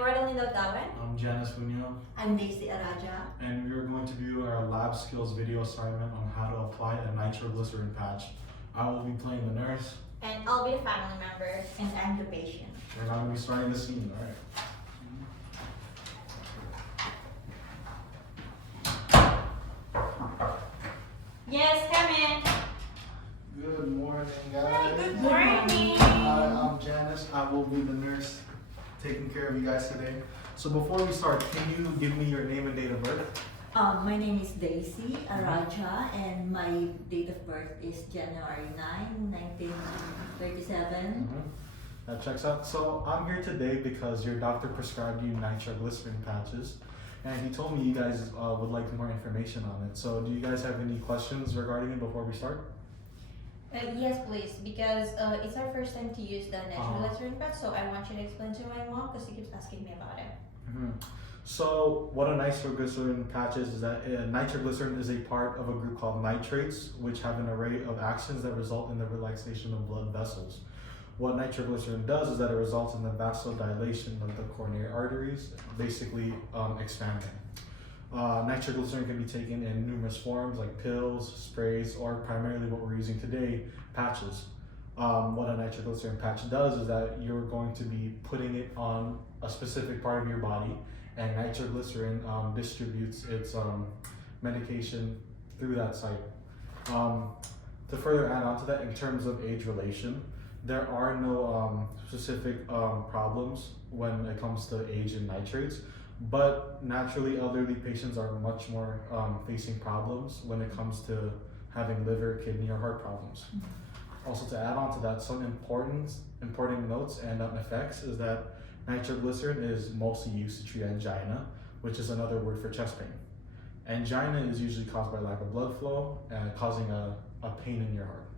Rodelinda Dawen. I'm Janice Munoz, I'm Daisy Araja. and we are going to view our lab skills video assignment on how to apply a nitroglycerin patch. I will be playing the nurse, And I'll be a family member. And I'm the patient. and I'm going to be starting the scene. All right. Yes, come in. Good morning, guys. Hi, good morning. Hi, I'm Janice. I will be the nurse taking care of you guys today. So before we start, can you give me your name and date of birth? My name is Daisy Araja, and my date of birth is January 9, 1937. That checks out. So I'm here today because your doctor prescribed you nitroglycerin patches, and he told me you guys would like more information on it. So do you guys have any questions regarding it before we start? Yes, please, because it's our first time to use the nitroglycerin patch, so I want you to explain to my mom because she keeps asking me about it. So what a nitroglycerin patch is that nitroglycerin is a part of a group called nitrates, which have an array of actions that result in the relaxation of blood vessels. What nitroglycerin does is that it results in the vasodilation of the coronary arteries, basically expanding. Nitroglycerin can be taken in numerous forms like pills, sprays, or primarily what we're using today, patches. What a nitroglycerin patch does is that you're going to be putting it on a specific part of your body, and nitroglycerin distributes its medication through that site. To further add on to that, in terms of age relation, there are no specific problems when it comes to age and nitrates, but naturally elderly patients are much more facing problems when it comes to having liver, kidney, or heart problems. Also, to add on to that, some important notes and effects is that nitroglycerin is mostly used to treat angina, which is another word for chest pain. Angina is usually caused by lack of blood flow and causing a pain in your heart.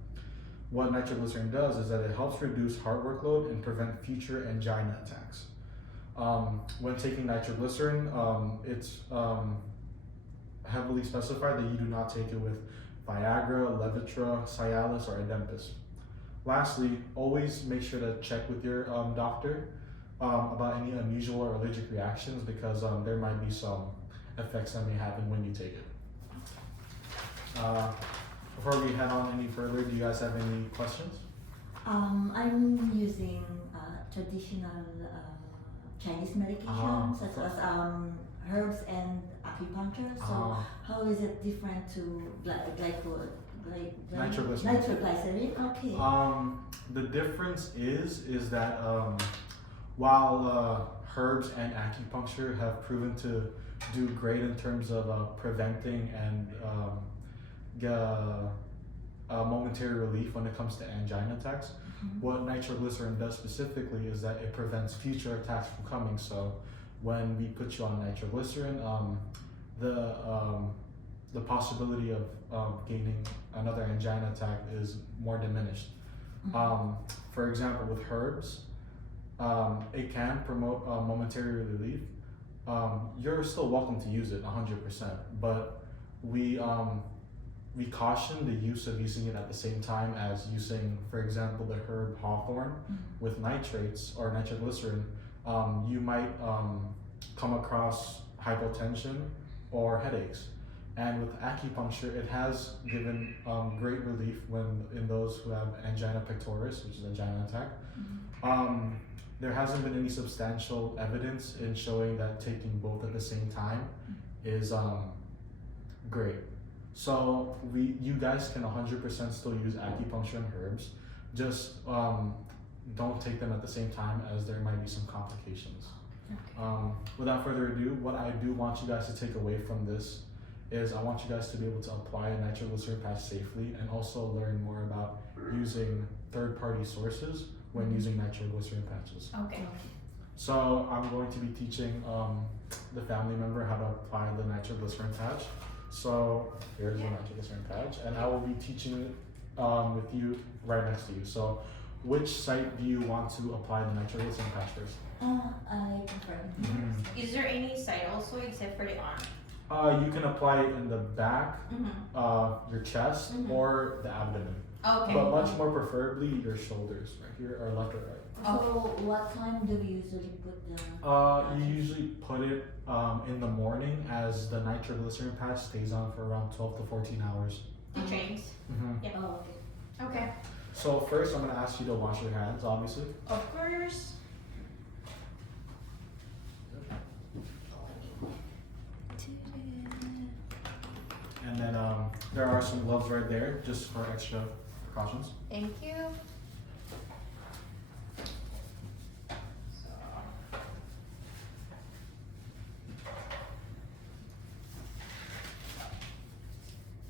What nitroglycerin does is that it helps reduce heart workload and prevent future angina attacks. When taking nitroglycerin, it's heavily specified that you do not take it with Viagra, Levitra, Cialis, or Adempas. Lastly, always make sure to check with your doctor about any unusual or allergic reactions, because there might be some effects that may happen when you take it. Before we head on any further, do you guys have any questions? I'm using traditional Chinese medication such as herbs and acupuncture. So how is it different to nitroglycerin? Okay. The difference is that while herbs and acupuncture have proven to do great in terms of preventing and momentary relief when it comes to angina attacks, what nitroglycerin does specifically is that it prevents future attacks from coming. So when we put you on nitroglycerin, the possibility of gaining another angina attack is more diminished. For example, with herbs, it can promote momentary relief. You're still welcome to use it 100%, but we caution the use of using it at the same time as using, for example, the herb hawthorn with nitrates or nitroglycerin. You might come across hypotension or headaches. And with acupuncture, it has given great relief in those who have angina pectoris, which is angina attack. There hasn't been any substantial evidence in showing that taking both at the same time is great. So you guys can 100% still use acupuncture and herbs. Just don't take them at the same time, as there might be some complications. Without further ado, what I do want you guys to take away from this is I want you guys to be able to apply a nitroglycerin patch safely, and also learn more about using third-party sources when using nitroglycerin patches. Okay. So I'm going to be teaching the family member how to apply the nitroglycerin patch. So here's the nitroglycerin patch, and I will be teaching it with you right next to you. So which site do you want to apply the nitroglycerin patch first? I confirm. Is there any site also except for the arm? You can apply it in the back, your chest, or the abdomen. Okay. But much more preferably your shoulders, right here, or left or right. So what time do we usually put the? You usually put it in the morning, as the nitroglycerin patch stays on for around 12 to 14 hours. It trains. Mm-hmm. Yeah. Oh, okay. Okay. So first, I'm gonna ask you to wash your hands, obviously. Of course. And then there are some gloves right there, just for extra precautions. Thank you.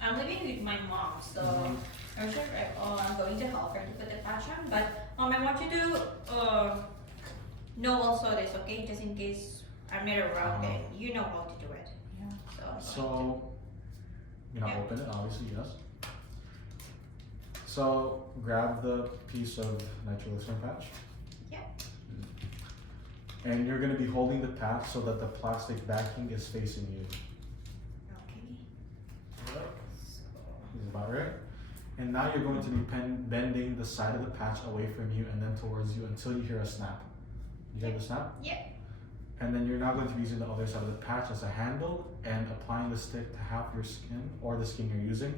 I'm living with my mom, so Mhm. I'm sure I'm going to help her to put the patch on. But I want you to know also this, okay? Just in case I'm not around, okay? You know how to do it. Yeah. So I'm going So, you're not Yeah. open it, obviously, yes. So, grab the piece of nitroglycerin patch. Yeah. And you're gonna be holding the patch so that the plastic backing is facing you. Okay. Is about right. And now you're going to be bending the side of the patch away from you and then towards you until you hear a snap. You hear the snap? Yeah. And then you're now going to be using the other side of the patch as a handle and applying the stick to half your skin, or the skin you're using,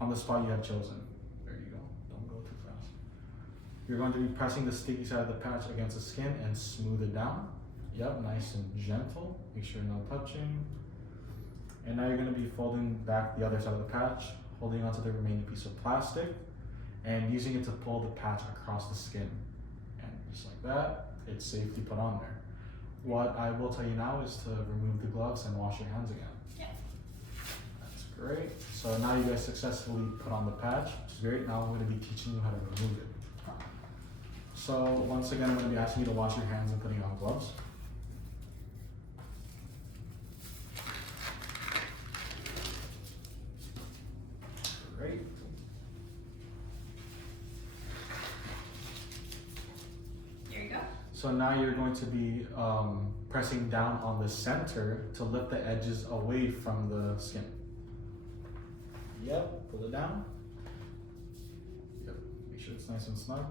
on the spot you have chosen. There you go. Don't go too fast. You're going to be pressing the sticky side of the patch against the skin and smooth it down. Yep, nice and gentle. Make sure no touching. And now you're going to be folding back the other side of the patch, holding onto the remaining piece of plastic, and using it to pull the patch across the skin. And just like that, it's safely put on there. What I will tell you now is to remove the gloves and wash your hands again. Yeah. That's great. So now you guys successfully put on the patch, which is great. Now I'm going to be teaching you how to remove it. So once again, I'm going to be asking you to wash your hands and putting on gloves. Great. There you go. So now you're going to be pressing down on the center to lift the edges away from the skin. Yep, pull it down. Yep, make sure it's nice and snug.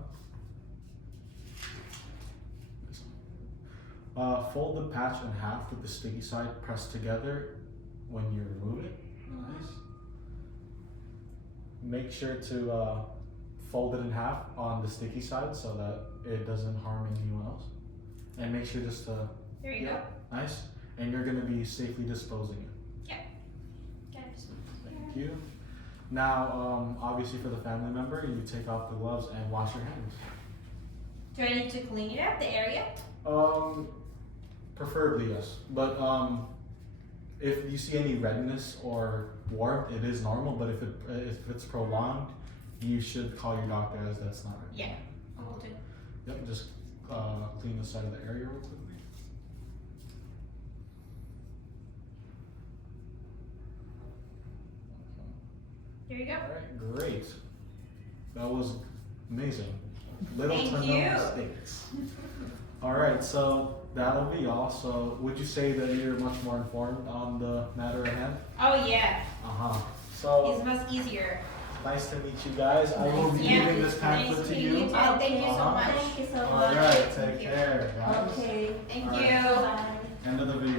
Fold the patch in half with the sticky side pressed together when you remove it. Nice. Make sure to fold it in half on the sticky side so that it doesn't harm anyone else. And make sure just to, There you go. nice. And you're gonna be safely disposing it. Okay. Thank you. Now, obviously for the family member, you take off the gloves and wash your hands. Do I need to clean it up, the area? Preferably yes, but if you see any redness or warmth, it is normal. But if it's prolonged, you should call your doctor, as that's not right. Yeah. I will do. Yep, just clean the side of the area real quickly. There you go. Alright, great. That was amazing. Little Thank to no you. mistakes. Alright, so that'll be all. So would you say that you're much more informed on the matter at hand? Oh yeah. Uh-huh. So It's much easier. nice to meet you guys. I will be Yeah. giving this Nice pamphlet to meeting you. you too. Thank you so Uh-huh. much. Thank you so much. Alright, Thank take you. care, guys. Okay. Thank Alright. you. Bye. End of the video.